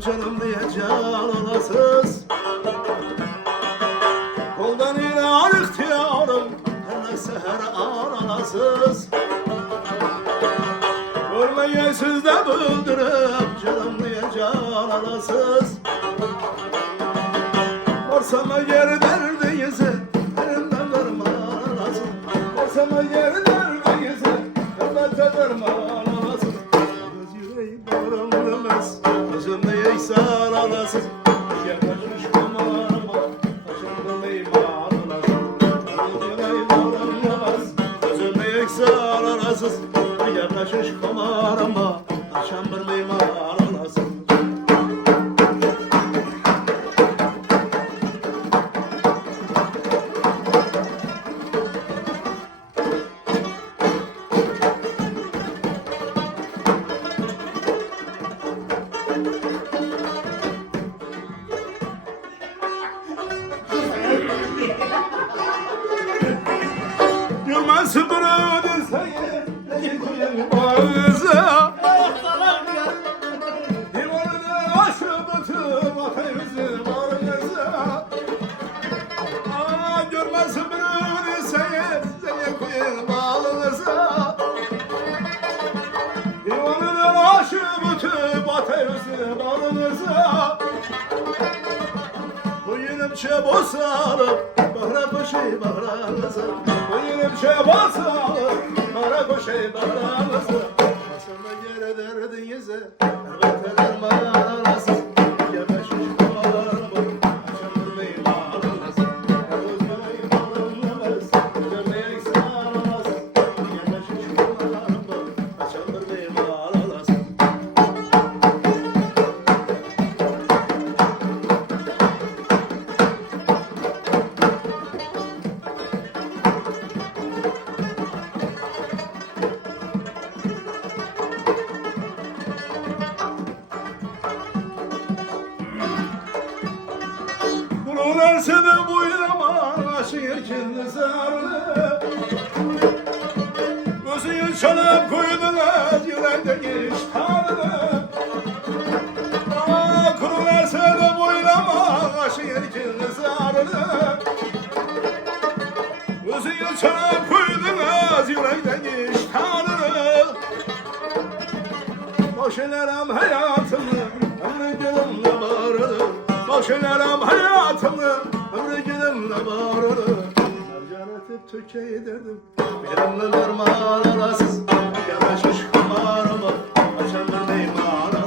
canım diye can alasız. Koldan inan ihtiyarım her seher ağlasız. Görmeye sizde bıldırıp canım diye can alasız. Varsama yer derdinizi elimden derman alasın. Varsama yer derdinizi elimden derman alasın. Göz yüreği bağlanmaz gözümde ihsan alasın. Yaklaşmış kumarıma taşımda iman alasın. Göz yüreği bağlanmaz gözümde ihsan alasın. Yaklaşmış kumarıma taşımda iman alasın. Yılmaz sıfırı dürseye Yıkıyım ağıza Divarını aşıp ötüm Atayımızı bağrınıza Görmez sıfırı dürseye Yıkıyım bağrınıza Divarını aşıp ötüm Atayımızı bağrınıza Koyunum çabosalıp Bahra koşayım bağrınıza Koyunum çabosalıp Bahra koşayım bağrınıza Masama yere derdinize Elbette derman alasız Yavaşmış kumarıma Açamırmayım ağrınıza Gözümeyi bağlanmaz Gözümeyi sağlamaz Yavaşmış kumarıma Açamırmayım ağrınıza Bunun sebep buyrama şiirkin zarlı Gözünü çalıp koydular yüreğde iştarlı Kurular sebep buyrama şiirkin zarlı Gözünü çalıp koydular yüreğde iştarlı Boşelerem hayatımı ömrü gülümle bağırdı Boşelerem hayatımı ömrü gülümle bağırdı Mercan etip Türkiye'yi derdim benimle derman alasız Yavaşmış kumarıma açan bir iman